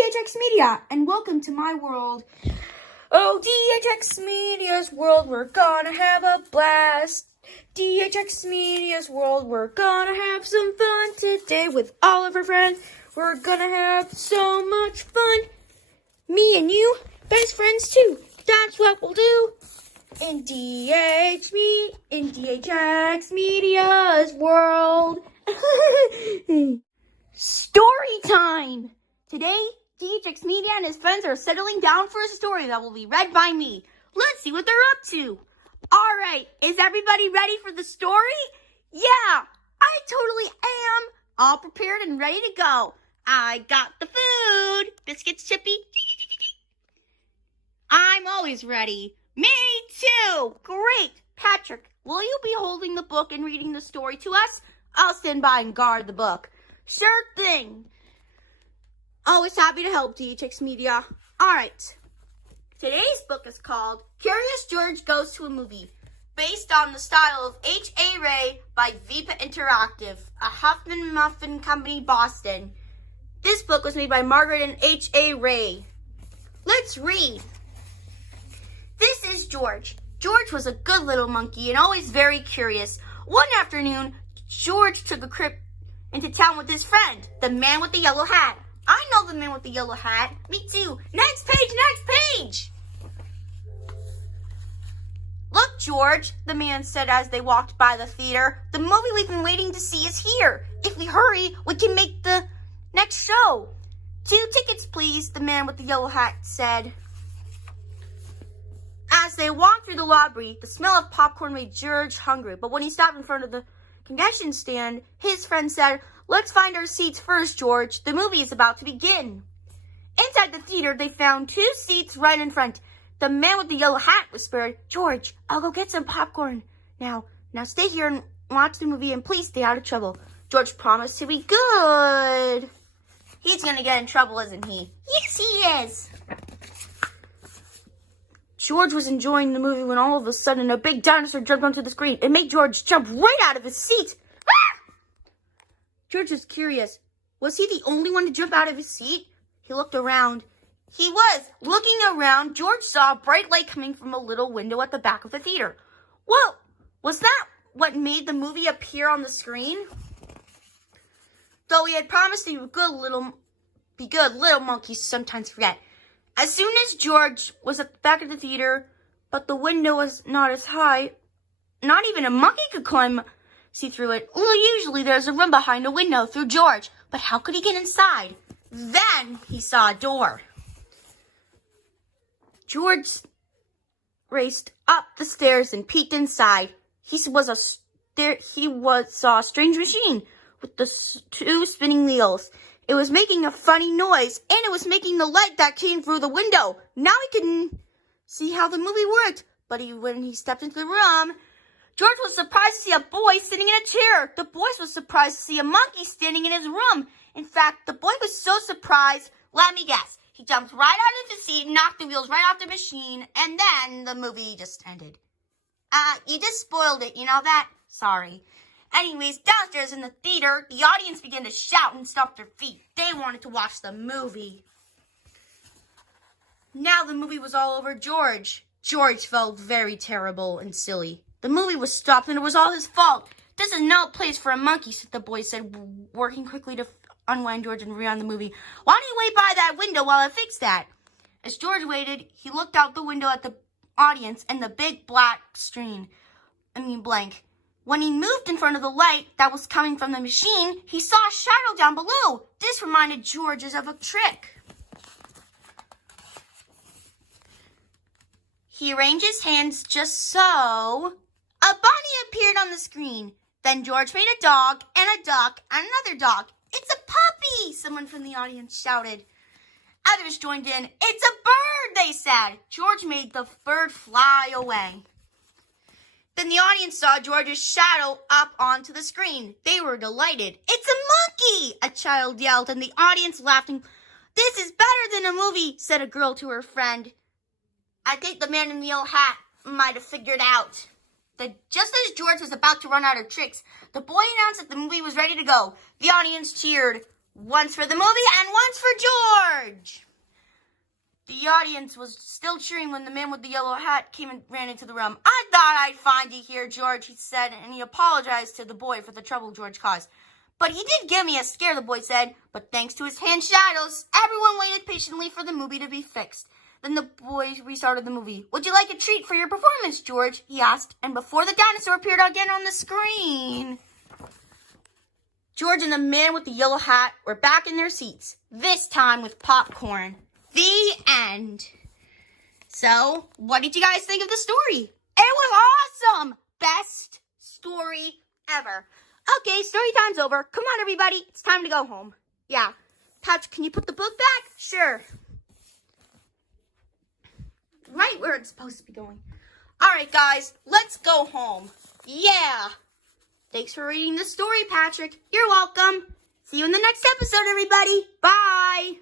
DHX Media, and welcome to my world. Oh, DHX Media's world, we're gonna have a blast. DHX Media's world, we're gonna have some fun today with all of our friends. We're gonna have so much fun. Me and you, best friends too. That's what we'll do. In DHX Media's world. Story time! Today, DHX Media and his friends are settling down for a story that will be read by me. Let's see what they're up to. Alright, is everybody ready for the story? Yeah, I totally am. All prepared and ready to go. I got the food. Biscuits, Chippy? I'm always ready. Me too. Great. Patrick, will you be holding the book and reading the story to us? I'll stand by and guard the book. Sure thing. Always happy to help, DHX Media. Alright. Today's book is called Curious George Goes to a Movie, based on the style of H.A. Ray by Vipa Interactive, a Huffman Muffin Company, Boston. This book was made by Margaret and H.A. Ray. Let's read. This is George. George was a good little monkey and always very curious. One afternoon, George took a trip into town with his friend, the man with the yellow hat. I know the man with the yellow hat. Me too. Next page, next page. Look, George, the man said as they walked by the theater. The movie we've been waiting to see is here. If we hurry, we can make the next show. 2 tickets, please, the man with the yellow hat said. As they walked through the lobby, the smell of popcorn made George hungry. But when he stopped in front of the concession stand, his friend said, "Let's find our seats first, George. The movie is about to begin." Inside the theater, they found 2 seats right in front. The man with the yellow hat whispered, "George, I'll go get some popcorn. Now stay here and watch the movie and please stay out of trouble." George promised to be good. He's gonna get in trouble, isn't he? Yes, he is. George was enjoying the movie when all of a sudden a big dinosaur jumped onto the screen. It made George jump right out of his seat. Ah! George was curious. Was he the only one to jump out of his seat? He looked around. He was. Looking around, George saw a bright light coming from a little window at the back of the theater. Well, was that what made the movie appear on the screen? Though he had promised to be good, little monkeys sometimes forget. As soon as George was at the back of the theater, but the window was not as high, not even a monkey could see through it. Well, usually there's a room behind a window through George, but how could he get inside? Then he saw a door. George raced up the stairs and peeked inside. He saw a strange machine with the 2 spinning wheels. It was making a funny noise, and it was making the light that came through the window. Now he could see how the movie worked. But when he stepped into the room, George was surprised to see a boy sitting in a chair. The boy was surprised to see a monkey standing in his room. In fact, the boy was so surprised, let me guess, he jumped right out of the seat, knocked the wheels right off the machine, and then the movie just ended. You just spoiled it, you know that? Sorry. Anyways, downstairs in the theater, the audience began to shout and stomp their feet. They wanted to watch the movie. Now the movie was all over George. George felt very terrible and silly. The movie was stopped and it was all his fault. "This is no place for a monkey," the boy said, working quickly to unwind George and rewind the movie. "Why don't you wait by that window while I fix that?" As George waited, he looked out the window at the audience and the big blank. When he moved in front of the light that was coming from the machine, he saw a shadow down below. This reminded George of a trick. He arranged his hands just so. A bunny appeared on the screen. Then George made a dog and a duck and another dog. "It's a puppy!" someone from the audience shouted. Others joined in. "It's a bird!" they said. George made the bird fly away. Then the audience saw George's shadow up onto the screen. They were delighted. "It's a monkey!" a child yelled, and the audience laughing. "This is better than a movie," said a girl to her friend. "I think the man in the yellow hat might have figured out." Just as George was about to run out of tricks, the boy announced that the movie was ready to go. The audience cheered. Once for the movie and once for George. The audience was still cheering when the man with the yellow hat came and ran into the room. I thought I'd find you here, George, he said, and he apologized to the boy for the trouble George caused. But he did give me a scare, the boy said. But thanks to his hand shadows, everyone waited patiently for the movie to be fixed. Then the boy restarted the movie. Would you like a treat for your performance, George? He asked. And before the dinosaur appeared again on the screen, George and the man with the yellow hat were back in their seats, this time with popcorn. The end. So, what did you guys think of the story? It was awesome! Best story ever. Okay, story time's over. Come on, everybody. It's time to go home. Yeah. Patrick, can you put the book back? Sure. Right where it's supposed to be going. All right, guys. Let's go home. Yeah. Thanks for reading the story, Patrick. You're welcome. See you in the next episode, everybody. Bye.